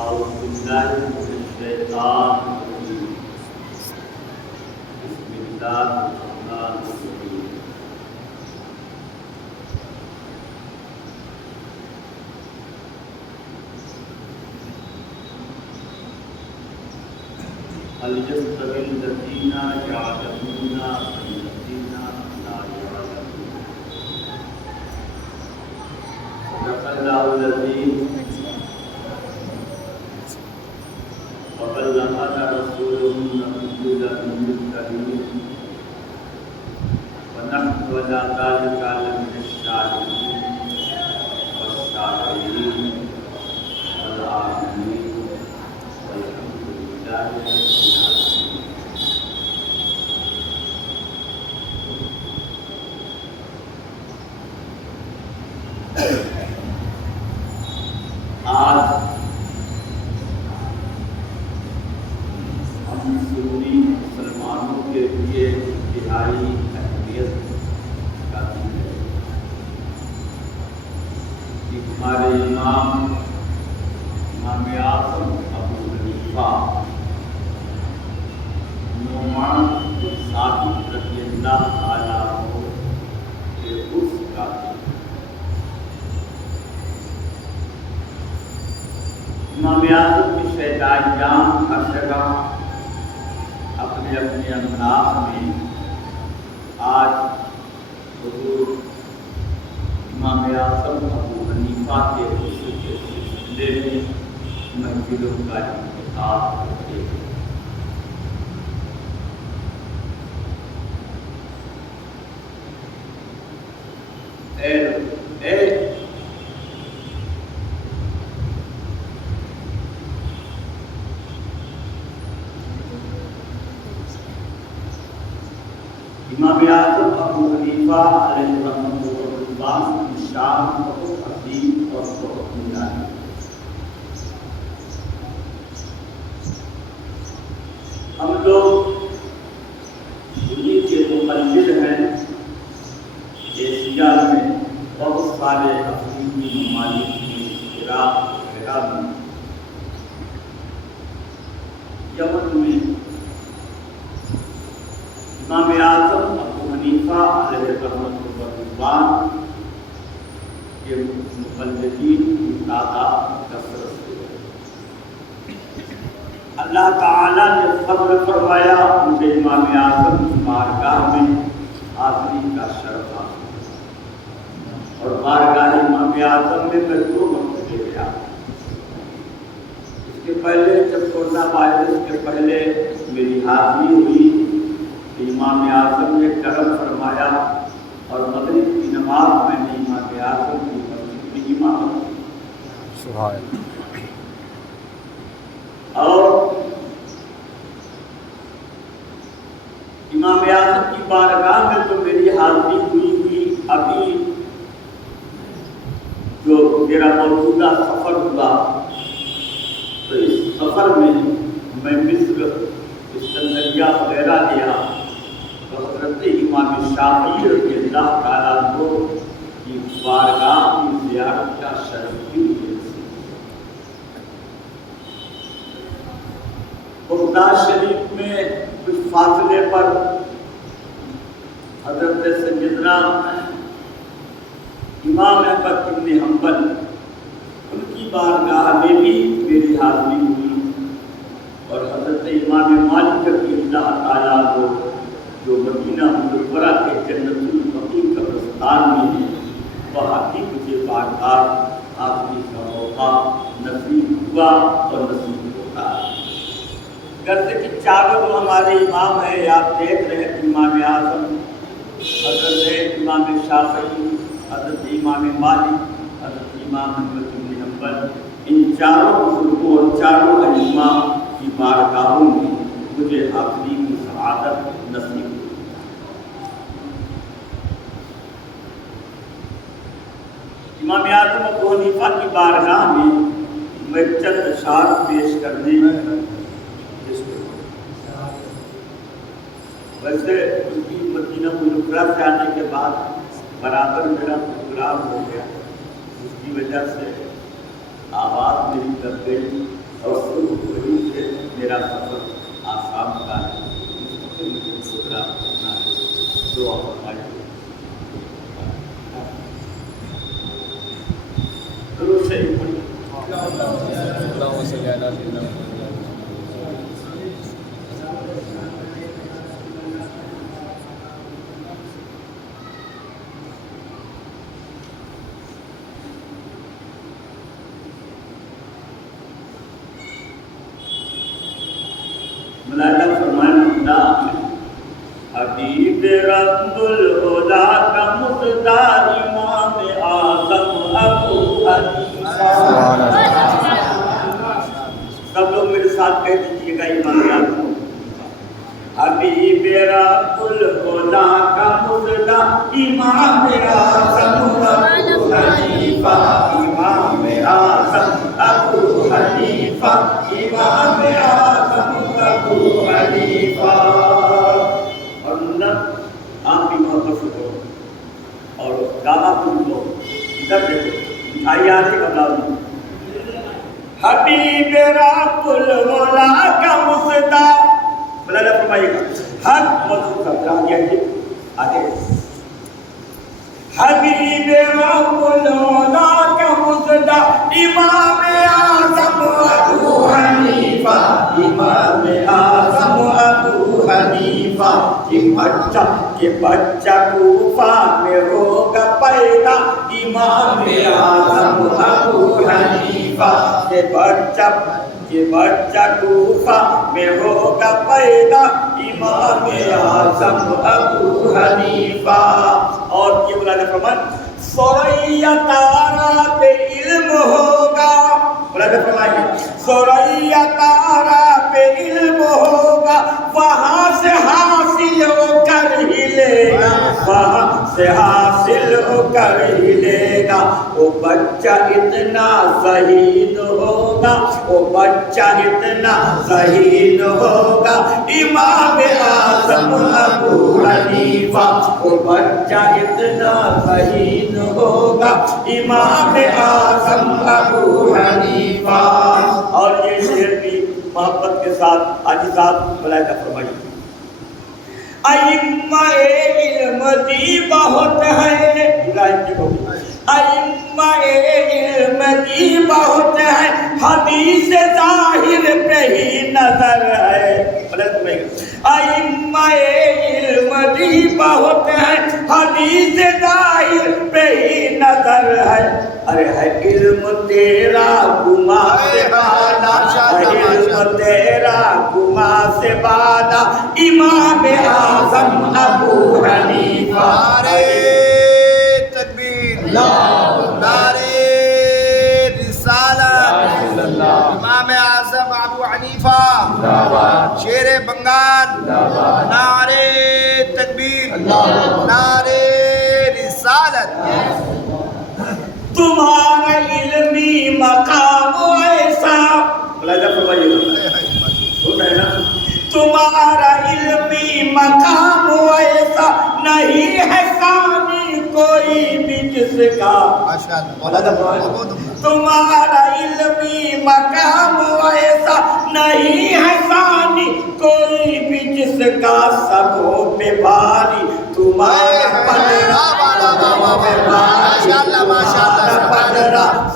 أعوذ بالله من الشيطان الرجيم. بسم الله الرحمن الرحيم. هل يستوي الذين يعلمون والذين لا يعلمون؟ صدق الله العظيم وبلغنا رسوله النبي الكريم ونحن على ذلك لمن الشاهدين والشاكرين والعالمين والحمد لله رب العالمين. آج ہم سنی مسلمانوں کے لیے انتہائی اہمیت کا دن ہے کہ ہمارے امام اعظم ابو حنیفہ نعمان ثابت رضی اللہ تعالیٰ عنہ کے عرس کا دن. امام اعظم کی شہدائیان ہر جگہ اپنے اپنے انداز میں آج حضور امام اعظم ابو حنیفہ کے عرس کے سلسلے میں محفلوں کا انعقاد کرتے ہیں. امام اعظم ابو حنیفہ علیہ رحمۃ اللہ کی شان بہت عظیم اور بہت نرالی. ہم لوگ انہیں کے مقلد ہیں. ایشیا میں بہت سارے افریقی ممالک میں، عراق وغیرہ میں، یمن میں امام اعظم ابو حنیفہ علیہ رحمۃ اللہ کے مقلدین کی تعداد کثرت سے ہے. اللہ تعالیٰ نے فضل فرمایا مجھے امام اعظم کی بارگاہ میں حاضری کا شرف حاصل اور بارگاہ امام اعظم میں میں 2 مرتبے گیا. اس کے پہلے جب کورونا وائرس کے پہلے میری حاضری ہوئی، امام اعظم نے کرم فرمایا اور مغرب کی نماز میں نے امام اعظم کی مسجد کی امامت کی. اور امام اعظم کی بارگاہ میں تو میری حاضری ہوئی. ابھی جو میرا موجودہ سفر ہوا تو اس سفر میں میں مصر، اسکندریہ وغیرہ گیا تو حضرت امام شافعی رضی اللہ تعالیٰ عنہ کی بارگاہ کی زیارت کا شرف بھی مجھے نصیب. بغداد شریف میں کچھ فاصلے پر حضرت سیدنا امام احمد بن حنبل ان کی بارگاہ میں بھی میری حاضری ہوئی اور حضرت امام مالک رضی اللہ تعالیٰ عنہ جو مدینہ منورہ کے جنت البقیع قبرستان میں ہے وہاں بھی مجھے بار بار حاضری کا موقع نصیب ہوا اور نصیب ہوتا ہے. کرتے کہ چاروں جو ہمارے امام ہیں، آپ دیکھ رہے ہیں امام اعظم، حضرت امام شافعی، حضرت امام مالک، حضرت امام احمد بن حنبل، ان چاروں بزرگوں اور چاروں ائمہ کی بارگاہوں میں مجھے حاضری کی سعادت نصیب ہوئی. امام اعظم ابو حنیفہ کی بارگاہ میں میں چند اشعار پیش کرنے ویسے اس کی مدینہ منورہ سے آنے کے بعد برابر میرا پروگرام ہو گیا، اس کی وجہ سے آواز میری دب گئی اور وہی سے میرا سفر آسان کا ہے، مجھے گزرا کرنا ہے، دعا فرمائیے۔ درود شریف پڑھیے۔ اللهم صل على سيدنا محمد۔ ملائکہ فرمایا حبیب رب الہدا کا مقتدا امام اعظم ابو حنیفہ۔ سب لوگ میرے ساتھ کہہ دیجیے گا امام اعظم حبیب رب الہدا کا مقتدا امام اعظم ابو حنیفہ، امام اعظم ابو حنیفہ، امام اعظم ابو حنیفہ۔ اور آپ بھی محبت سے کرو اور گانا سن لو، ادھر دیکھو مٹھائی آ رہی ہے، حبیب رب الولا کا مصدا، بلند فرمائیے گا، حق مذکور کرتا ہے آگے، حبیب رب الولا کا مصدا امام اعظم ابو حنیفہ، امام اعظم ابو حنیفہ۔ کہ بچہ کوفہ میں ہوگا پیدا امام اعظم ابو حنیفہ، کہ بچہ کوفہ میں ہوگا پیدا امام اعظم ابو حنیفہ۔ اور یہ مولانا فرمان ثریا تارا پہ علم ہوگا، مولانا فرمائیے ثریا تارا پہ علم ہوگا، وہاں سے حاصل ہو کر ہی لے گا، وہاں سے حاصل ہو کر ہی لے گا۔ وہ بچہ اتنا ذہین ہوگا، وہ بچہ اتنا ذہین ہوگا امام اعظم ابو حنیفہ، وہ بچہ اتنا ذہین ہوگا امام اعظم ابو حنیفہ۔ اور یہ شعر بھی محبت کے ساتھ حاجی صاحب ملائکہ فرمائیے، ائمہ علم دی بہت ہے، ائمہ علم دی بہت ہے، حدیث ظاہر پہ ہی نظر ہے، ائمہ علم دی بہت ہے، حدیث ظاہر پہ ہی نظر ہے۔ ارے ہے علم تیرا گما سے بالا، علم تیرا گما سے بالا امام اعظم ابو حنیفہ۔ نعرے تکبیر، نعرے رسالت، امام اعظم ابو حنیفہ، شیر بنگال، نعرے تکبیر، نعرے رسالت۔ تمہارا علمی مقام ایسا، تمہارا علمی مقام ایسا نہیں ہے ثانی کوئی بھی جس کا، تمہارا علمی مقام ایسا نہیں ہے ثانی کوئی بھی جس کا، سبوں پہ بھاری تمہارا پلڑا،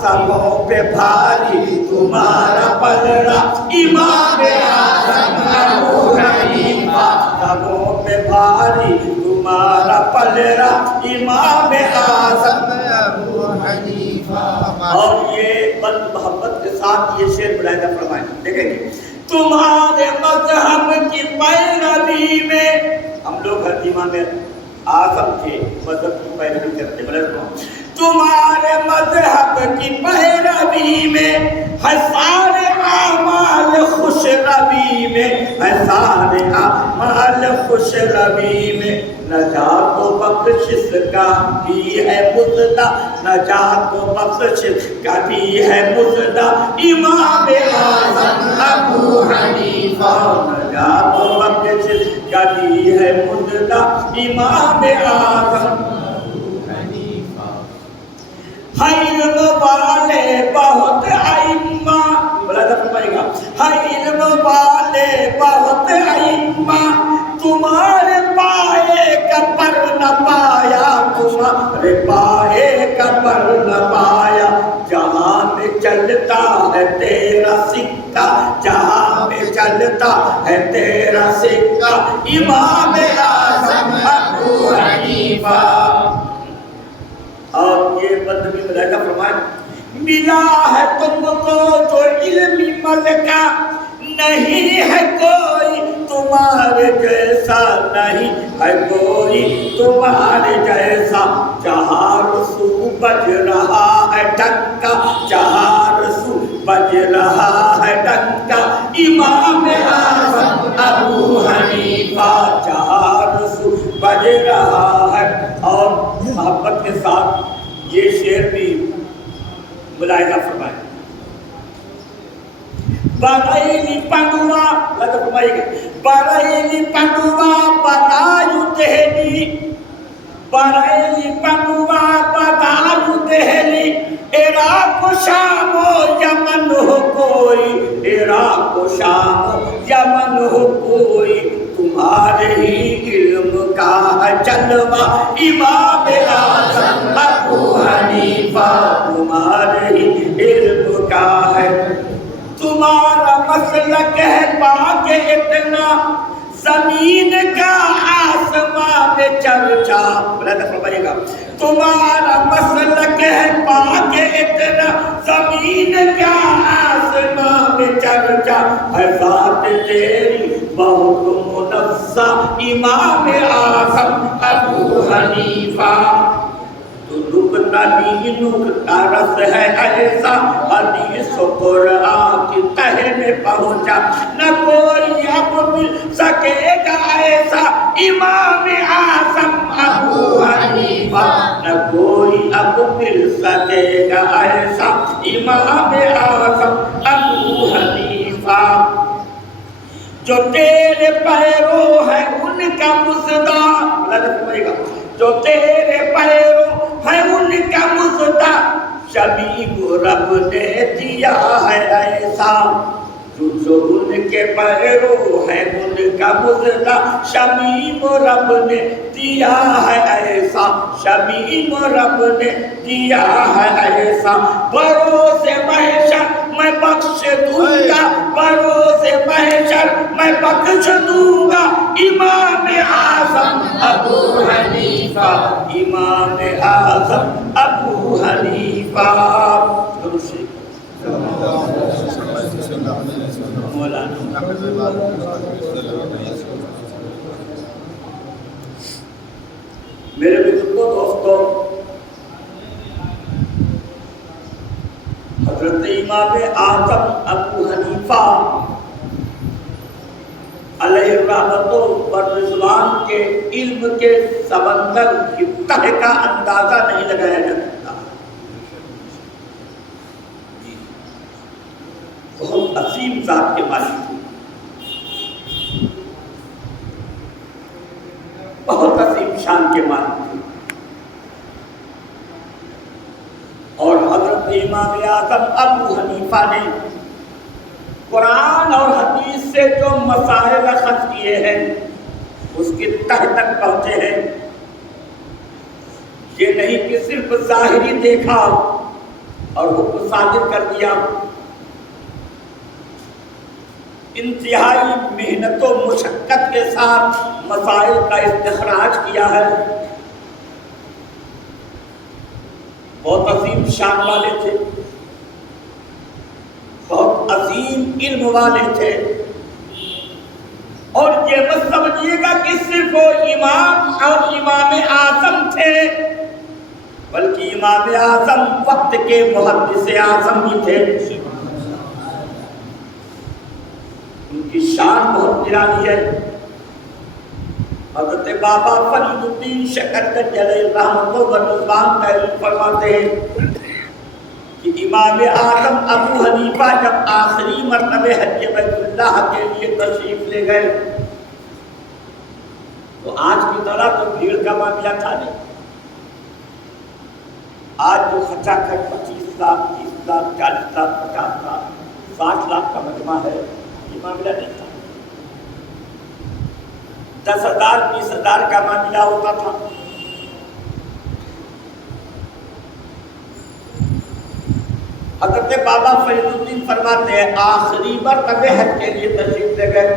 سبوں پہ بھاری تمہارا پلڑا امام اعظم ابو حنیفہ، سبوں پہ بھاری تمہارا پلڑا امام اعظم ابو حنیفہ۔ اور یہ بند محبت کے ساتھ یہ شعر ملائکہ فرمائیں، دیکھیں گے تمہارے مذہب کی پیروی میں، ہم لوگ ہر امام اعظم کے مذہب کی پیروی کرتے ہیں، تمہارے مذہب کی پیروی میں ہے سارے اعمال خوش روی میں، ہے سارے اعمال خوش روی میں، نجات و بخشش کا بھی ہے مزدہ، نجات و بخشش کا بھی ہے مزدہ امام اعظم ابو حنیفہ، نجات و بخشش کا بھی ہے مزدہ امام اعظم علم والے بہت ائمہ، بلا دفع پائے گا، ہے تیرا سکہ امام اعظم ابو حنیفہ. اور یہ بندگی ملائکہ فرمائے ملا ہے تم کو جو علمی ملکہ نہیں ہے کوئی تمہارے جیسا نہیں ہے کوئی تمہارے جیسا. چہار سو بج رہا ہے ڈنکا چہار سو بج رہا ہے ڈنکا امام اعظم ابو حنیفہ چہار سو بج رہا ہے. اور محبت کے ساتھ یہ شعر بھی ملائکہ فرمائے بریلی پنڈوا لگا فرمائے گا بریلی پنڈوا بتایو دہلی بریلی پنڈوا بتایو دہلی عراق و شام و یمن ہو کوئی عراق و شام و یمن ہو کوئی تمہارے ہی علم کا جلوہ امام اعظم ابو حنیفہ تمہارے ہی علم کا ہے. تمہارا مسلک ہے پاک اتنا زمین کا آسمان میں چرچا. فرمائیے گا تمہارا مسلک ہے پاک اتنا زمین کا آسمان میں چرچا ہے ذات تیری بہت منزہ امام اعظم ابو حنیفہ. نکتا رس ہے ایسا حدیث و قرآن کی تہہ میں پہنچا نہ کوئی اب مل سکے گا ایسا امام اعظم ابو حنیفہ نہ کوئی اب مل سکے گا ایسا امام اعظم ابو حنیفہ. جو تیرے پیرو ہے ان کا مزدہ جو تیرے پیرو ہے ان کا مزدہ شبیب رب نے دیا ہے ایسا. جو ان کے پیرو ہے ان کا مزدہ شبیب رب نے دیا ہے ایسا شبیب رب نے دیا ہے ایسا. بروز محشر میں بخش دوں گا بروز محشر میں بخش دوں گا امام اعظم ابو حنیفہ امام اعظم ابو حنیفہ. میرے بزرگوں دوستوں حضرت امام اعظم ابو حنیفہ علیہ الرحمۃ والرضوان کے علم کے سمندر کی تہ کا اندازہ نہیں لگایا جا سکتا. بہت عظیم ذات کے مالک تھے بہت عظیم شان کے مالک تھے. اور حضرت امام اعظم ابو حنیفہ نے قرآن اور حدیث سے جو مسائل اخذ کیے ہیں اس کی تہ تک پہنچے ہیں. یہ نہیں کہ صرف ظاہری دیکھا اور حکم صادر کر دیا. انتہائی محنت و مشقت کے ساتھ مسائل کا استخراج کیا ہے. بہت عظیم شان والے تھے بہت عظیم علم والے تھے. اور یہ مت سمجھیے گا کہ صرف وہ امام اور امام اعظم تھے بلکہ امام اعظم وقت کے محدث اعظم بھی تھے. ان کی شان بہت نرالی ہے. حضرت بابا فرید الدین شکرگنج علیہ الرحمۃ والرضوان تعریف فرماتے ہیں کہ امام اعظم ابو حنیفہ جب آخری مرتبہ حج بیت اللہ کے لیے تشریف لے گئے تو آج کی طرح تو بھیڑ کا معاملہ تھا نہیں. آج جو خچا کھچ 25 لاکھ 30 لاکھ 40 لاکھ 50 لاکھ 60 لاکھ کا مجمع ہے یہ معاملہ نہیں تھا. 10,000 20,000 کا معاملہ ہوتا تھا. حضرت بابا فرید الدین فرماتے ہیں آخری مرتبہ حج کے لیے تشریف لے گئے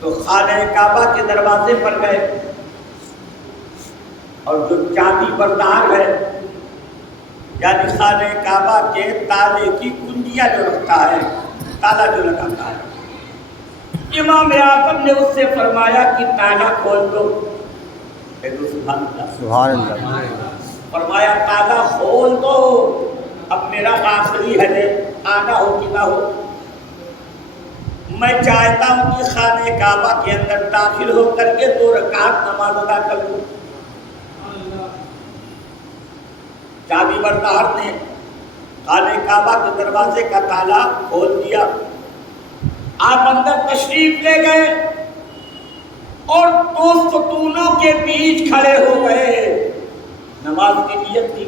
تو خانہ کعبہ کے دروازے پر گئے اور جو چابی بردار ہے یعنی خانہ کعبہ کے تالے کی کنجیاں جو رکھتا ہے، تالا جو لگاتا ہے، امام اعظم نے اس سے فرمایا کہ تالا کھول دو۔ سبحان اللہ۔ فرمایا تالا کھول دو، اب میرا آخری ہے، آنا ہو کہ نہ ہو، میں چاہتا ہوں کہ خانہ کعبہ کے اندر داخل ہو کر کے 2 رکعت نماز ادا کر لوں۔ چابی بردار نے خانہ کعبہ کے دروازے کا تالا کھول دیا، آپ اندر تشریف لے گئے اور 2 ستونوں کے بیچ کھڑے ہو گئے، نماز کی نیت تھی،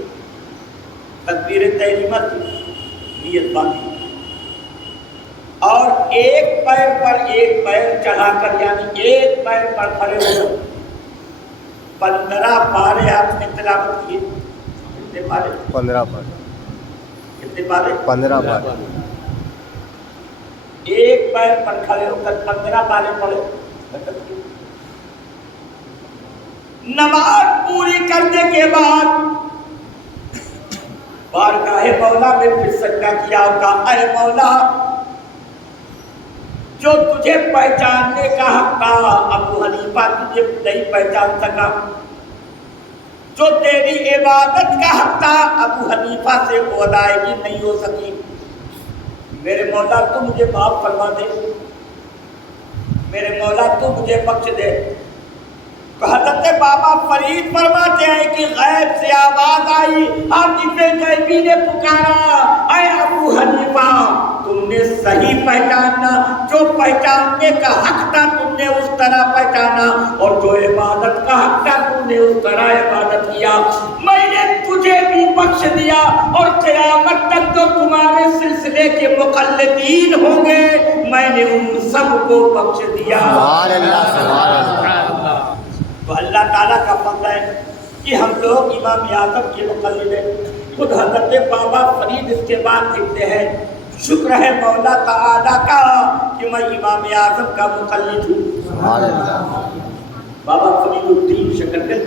تکبیر تحریمہ تھی، نیت باندھی، اور ایک پیر پر ایک پیر چڑھا کر یعنی ایک پیر پر کھڑے ہو 15 پارے آپ نے تلاوت کیے۔ کتنے پارے؟ 15 پارے۔ کتنے پارے؟ 15 پارے۔ ایک پیر پر کھڑے ہو کر 15 پارے پڑھے۔ نماز پوری کرنے کے بعد بارگاہ مولا میں پھر سجدہ کیا ہوگا، اے مولا جو تجھے پہچاننے کا حق تھا ابو حنیفہ تجھے نہیں پہچان سکا، جو تیری عبادت کا حق تھا ابو حنیفہ سے وہ ادائیگی نہیں ہو سکی، میرے مولا تو مجھے معاف فرما دے، میرے مولا تو مجھے بخش دے۔ تو حضرت بابا فرید فرماتے ہیں کہ غیب سے آواز آئی، عاطف غیبی نے پکارا، اے ابو حنیفہ تم نے صحیح پہچانا، جو پہچاننے کا حق تھا تم نے اس طرح پہچانا، اور جو عبادت کا حق تھا تم نے اس طرح عبادت کیا، میں نے تجھے بھی بخش دیا، اور قیامت تک جو تمہارے سلسلے کے مقلدین ہوں گے میں نے ان سب کو بخش دیا۔ سبحان اللہ، سبحان اللہ۔ تو اللہ تعالیٰ کا فضل ہے کہ ہم لوگ امام اعظم کے مقلد ہیں۔ خود حضرت بابا فرید اس کے بعد لکھتے ہیں، شکر ہے مولا تعالیٰ کا کہ میں امام اعظم کا مقلد ہوں۔ سبحان اللہ۔ بابا فرید الدین شکرگنج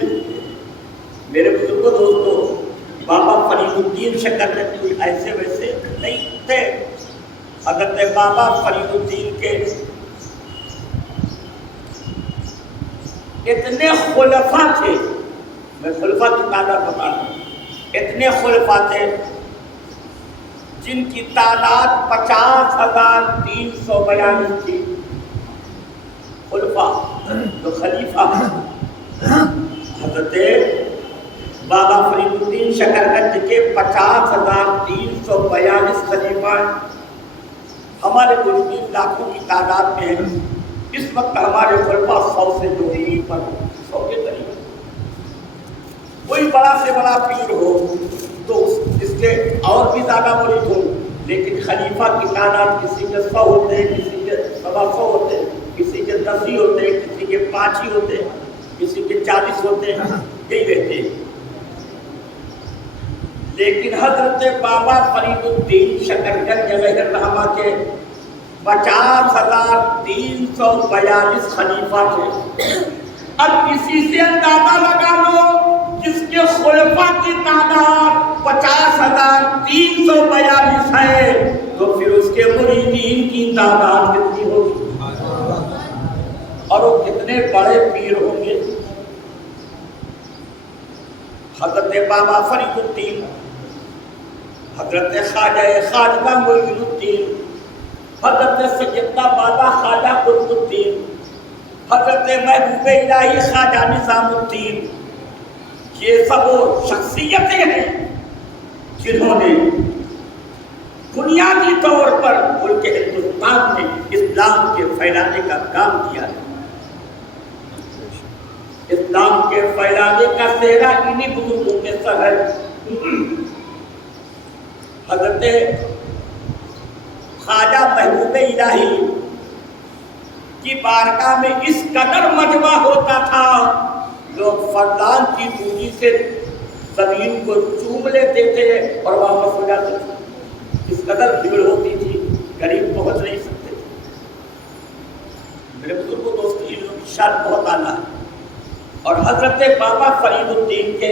میرے بزرگوں دوستوں، بابا فرید الدین شکرگنج ایسے ویسے نہیں تھے، حضرت بابا فرید الدین کے اتنے خلفاء تھے، میں خلفاء کی تعداد بتا رہا ہوں، اتنے خلفاء تھے جن کی تعداد 50,342 تھی۔ خلفاء تو خلیفہ حضرت بابا فرید الدین شکرگنج کے 50,342 خلیفہ، ہمارے مریدین لاکھوں کی تعداد میں ہیں۔ اس وقت ہمارے خلفاء 100 سے جو پر 100 کے قریب، کوئی بڑا سے بڑا پیر ہو تو اس کے اور بھی زیادہ مرید ہو، لیکن خلیفہ کی تعداد کسی کے 100 ہوتے ہیں، کسی کے 125 ہوتے ہیں، کسی کے 10 ہی ہوتے ہیں، کسی کے 5 ہی ہوتے ہیں، کسی کے 40 ہوتے ہیں، یہی رہتے ہیں۔ لیکن حضرت بابا فرید الدین شکرگنج علیہ الرحمہ کے 50,342 خلیفہ تھے۔ اب اسی سے اندازہ لگا لو، جس کے خلفاء کی تعداد 50,342 ہے تو پھر اس کے مریدین کی تعداد کتنی ہوگی، اور وہ کتنے بڑے پیر ہوں گے۔ حضرت بابا فرید الدین، حضرت خواجہ معین الدین، حضرت سیدنا بابا خواجہ قطب الدین، حضرت محبوب الہی خواجہ نظام الدین، یہ سب وہ شخصیتیں ہیں جنہوں نے بنیادی طور پر ملک ہندوستان میں اسلام کے پھیلانے کا کام کیا ہے۔ اسلام کے پھیلانے کا سہرا انہی بزرگوں کے سر ہے۔ حضرت خواجہ محبوب الہی کی بارگاہ میں اس قدر مجمع ہوتا تھا، لوگ فردان کی دوری سے زمین کو چوم لیتے تھے اور واپس ہو جاتے تھے، اس قدر بھیڑ ہوتی تھی، قریب پہنچ نہیں سکتے تھے۔ میرے بزرگوں شان بہت اعلیٰ ہے. اور حضرت بابا فرید الدین کے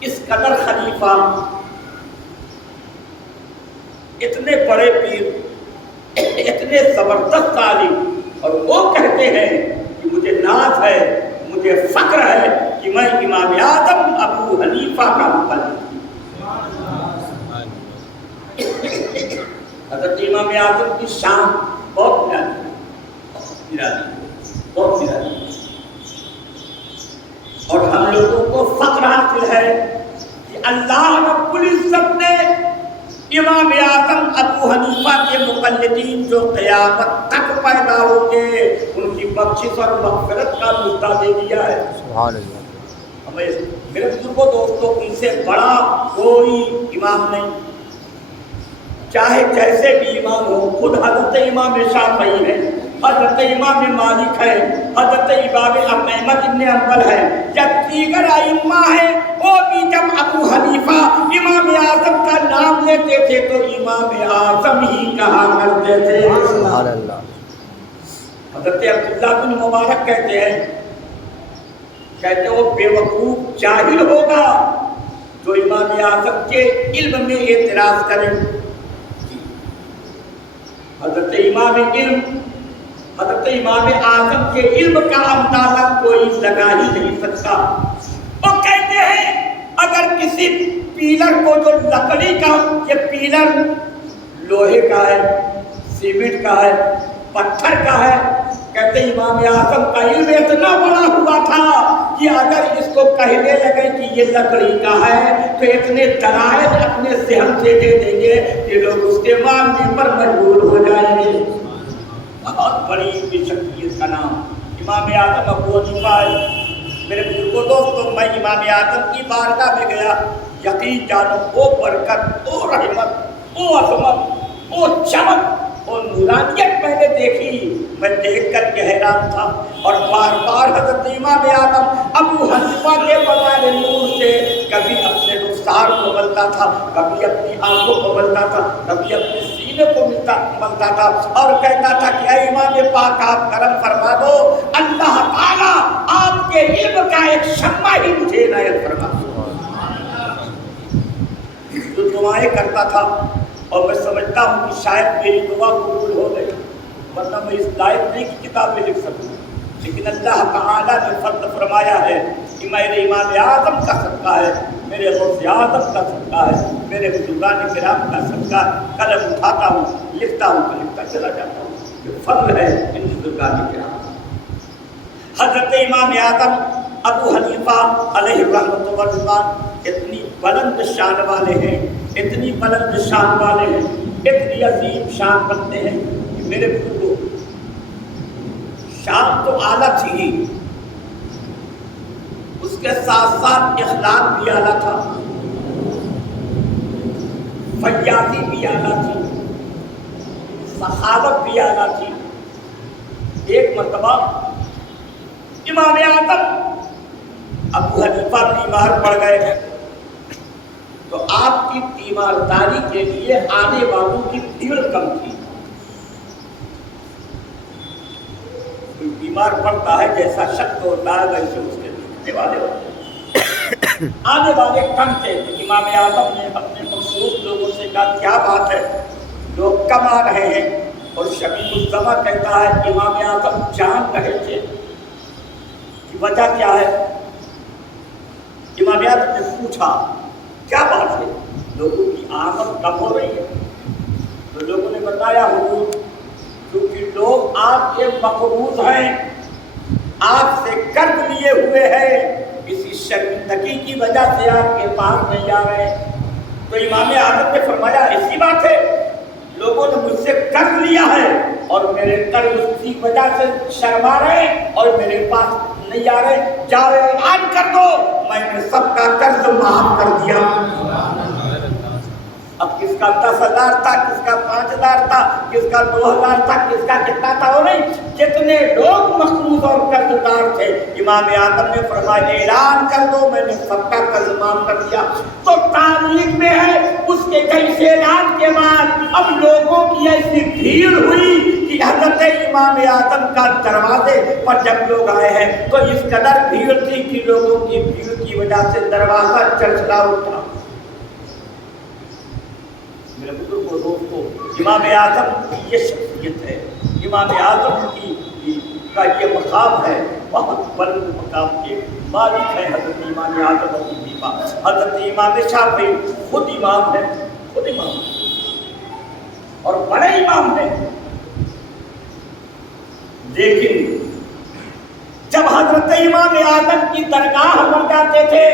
اس قدر خلیفہ، اتنے بڑے پیر، اتنے زبردست عالم، اور وہ کہتے ہیں کہ مجھے ناز ہے، مجھے فخر ہے کہ میں امام اعظم ابو حنیفہ کا مقلد ہوں. حضرت امام اعظم کی شان بہت بہت نرالی، اور ہم لوگوں کو فخر حاصل ہے کہ اللہ رب العزت نے امام اعظم ابو حنیفہ کے مقلدین جو قیامت تک پیدا ہوں گے ان کی بخشش اور مغفرت کا مدعا دے دیا ہے. سبحان اللہ. ہمیں میرے بزرگوں دوستوں ان سے بڑا کوئی امام نہیں، چاہے جیسے بھی امام ہو. خود حضرت امام شافعی ہے، حضرت امام مالک ہے، حضرت امام احمد بن حنبل ہے، یا دیگر ائمہ ہیں، وہ بھی جب ابو حنیفہ امام اعظم کا نام لیتے تھے تو امام اعظم ہی کہا کرتے تھے. سبحان اللہ. حضرت عبداللہ بن مبارک کہتے ہیں وہ بے وقوف جاہل ہوگا جو امام اعظم کے علم میں اعتراض کرے. حضرت امام علم، حضرت امام اعظم کے علم کا اندازہ کوئی لگا ہی نہیں سکتا. وہ کہتے ہیں اگر کسی پیلر کو، جو لکڑی کا، یہ پیلر لوہے کا ہے، سیمنٹ کا ہے، پتھر کا ہے، کہتے امام اعظم کا علم اتنا بڑا ہوا تھا کہ اگر اس کو کہنے لگے کہ یہ لکڑی کا ہے تو اتنے دلائل اپنے ذہن سے دے دیں گے کہ لوگ اس کے ماننے پر مجبور ہو جائیں گے. بہت بڑی شخصیت کا نام امام اعظم ابو حنیفہ ہے. میرے بزرگوں دوستوں، میں امام اعظم کی بارگاہ میں گیا، یقین جانو وہ برکت، وہ رحمت، وہ عظمت، وہ چمک، وہ نورانیت میں نے دیکھی. میں دیکھ کر کے حیران تھا، اور بار بار حضرت امام اعظم ابو حنیفہ کے بغیر نور سے کبھی اپنے رخسار کو ملتا تھا، کبھی اپنی آنکھوں کو ملتا تھا، کبھی اپنے سینے کو ملتا تھا، اور کہتا تھا کہ اے امام پاک آپ کرم فرما دو، اللہ تعالیٰ آپ کے علم کا ایک شمع ہی مجھے عنایت فرما دو. جو دعائیں کرتا تھا، اور میں سمجھتا ہوں کہ شاید میری دعا قبول ہو گئی، ورنہ میں اس لائق نہیں کہ کتابیں لکھ سکوں. لیکن اللہ تعالیٰ نے فضل فرمایا ہے کہ میرے امام اعظم کا صدقہ ہے، میرے غوث اعظم کا صدقہ ہے، میرے بزرگان کرام کا صدقہ ہے. قلم اٹھاتا ہوں، لکھتا ہوں تو لکھتا چلا جاتا ہوں. یہ فضل ہے ان بزرگان کرام. حضرت امام اعظم ابو حنیفہ علیہ رحمۃ اللہ اتنی بلند شان والے ہیں، اتنی بلند شان والے ہیں، اتنی عظیم شان رکھتے ہیں کہ میرے بزرگوں شان تو اعلیٰ تھی ہی، اس کے ساتھ ساتھ اخلاق بھی اعلیٰ تھا، فیاضی بھی اعلیٰ تھی، سخاوت بھی اعلیٰ تھی. ایک مرتبہ امام اعظم ابو حنیفہ بیمار پڑ گئے تو آپ کی تیمارداری کے لیے آنے والوں کی بھیڑ کم تھی. کوئی بیمار پڑتا ہے جیسا شخص ہوتا ہے ویسے اس کے دیکھنے والے ہوتے ہیں. آنے والے کم تھے. امام اعظم نے اپنے مخصوص لوگوں سے کہا کیا بات ہے، لوگ کم آ رہے ہیں. اور شبیب الزما کہتا ہے امام اعظم جان رہے تھے کہ وجہ کیا ہے. امام اعظم نے پوچھا کیا بات ہے، لوگوں کی آمد کم ہو رہی ہے. تو لوگوں نے بتایا حضور کیونکہ لوگ آپ کے مقروض ہیں، آپ سے قرض لیے ہوئے ہیں، کسی شرمندگی کی وجہ سے آپ کے پاس نہیں آ رہے. تو امام اعظم نے فرمایا ایسی بات ہے، لوگوں نے مجھ سے قرض لیا ہے اور میرے قرض کی وجہ سے شرما رہے اور میرے پاس نہیں آ رہے. جاؤ اعلان کر دو میں نے سب کا قرض معاف کر دیا. اب کس کا 10,000 تھا، کس کا 5,000 تھا، کس کا 2,000 تھا، کس کا کتنا تھا، ہو نہیں جتنے لوگ مقروض اور قرض دار تھے امام اعظم نے فرمایا اعلان کر دو میں نے سب کا قرض معاف کر دیا. تو تاریخ میں ہے اس کے کئی اعلان کے بعد اب لوگوں کی ایسی بھیڑ ہوئی کہ حضرت امام اعظم کا دروازے پر جب لوگ آئے ہیں تو اس قدر بھیڑ تھی کہ لوگوں کی بھیڑ کی وجہ سے دروازہ چرچلا اٹھا۔ میرے بزرگوں دوستوں، امام اعظم کی یہ شخصیت ہے، امام اعظم کا یہ مقام ہے، بہت بلند مقام کے مالک ہے حضرت امام اعظم ابو حنیفہ۔ حضرت امام شافعی خود امام ہے، خود امام ہے اور بڑے امام ہیں، لیکن جب حضرت امام اعظم کی درگاہ پر جاتے تھے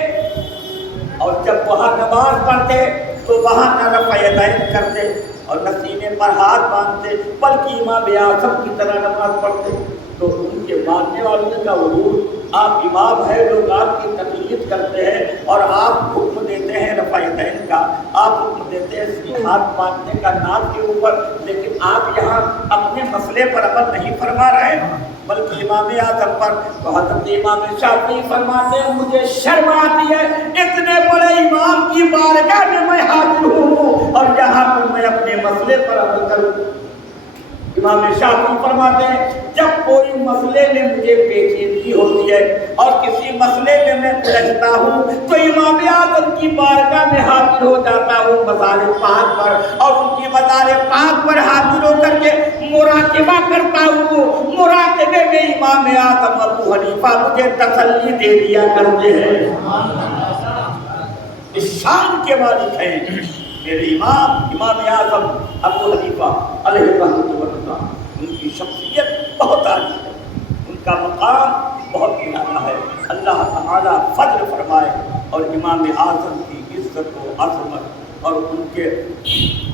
اور جب وہاں نماز پڑھتے تو وہاں نہ رفع یدین کرتے اور نہ سینے پر ہاتھ باندھتے، بلکہ امام اعظم کی طرح نماز پڑھتے۔ تو ان کے ماننے والوں کا غرور، آپ امام ہیں، لوگ آپ کی تقلید کرتے ہیں اور آپ حکم دیتے ہیں رفع یدین کا، آپ حکم دیتے ہیں ہاتھ باندھنے کا ناک کے اوپر، لیکن آپ یہاں اپنے مسئلے پر عمل نہیں فرما رہے بلکہ امام اعظم پر۔ تو حضرت امام شافعی فرماتے ہیں مجھے شرم آتی ہے، اتنے بڑے امام کی بارگاہ میں میں حاضر ہوں اور یہاں پر میں اپنے مسئلے پر عمل کروں۔ امام شافعی فرماتے ہیں جب کوئی مسئلے میں مجھے پیچیدگی ہوتی ہے اور کسی مسئلے میں میں الجھتا ہوں تو امام اعظم کی بارگاہ میں حاضر ہو جاتا ہوں مزار پاک پر، اور ان کی مزار پاک پر حاضر ہو کر کے مراقبہ کرتا ہوں۔ مراقبے میں امام اعظم ابو حنیفہ مجھے تسلی دے دیا کرتے ہیں۔ اس شان کے مالک ہیں میرے امام اعظم ابو حنیفہ علیہ رحمۃ اللہ۔ ان کی شخصیت بہت عالی ہے، ان کا مقام بہت اعلیٰ ہے۔ اللہ تعالیٰ فضل فرمائے اور امام اعظم کی عزت و عظمت اور ان کے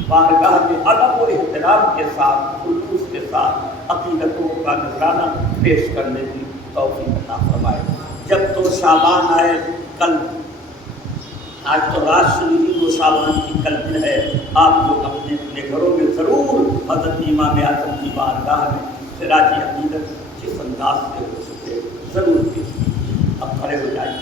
بارگاہ میں ادب و احترام کے ساتھ، خلوص کے ساتھ عقیدتوں کا نذرانہ پیش کرنے کی توفیق عطا فرمائے۔ جب تو شعبان آئے، کل آج تو رات شریف و شعبان کی کل دن ہے، آپ لوگ اپنے اپنے گھروں میں ضرور حضرت امام اعظم کی بارگاہ میں خراج عقیدت جس انداز سے ہو سکے ضرور پیش کیجیے۔ اب کھڑے ہو جائیے۔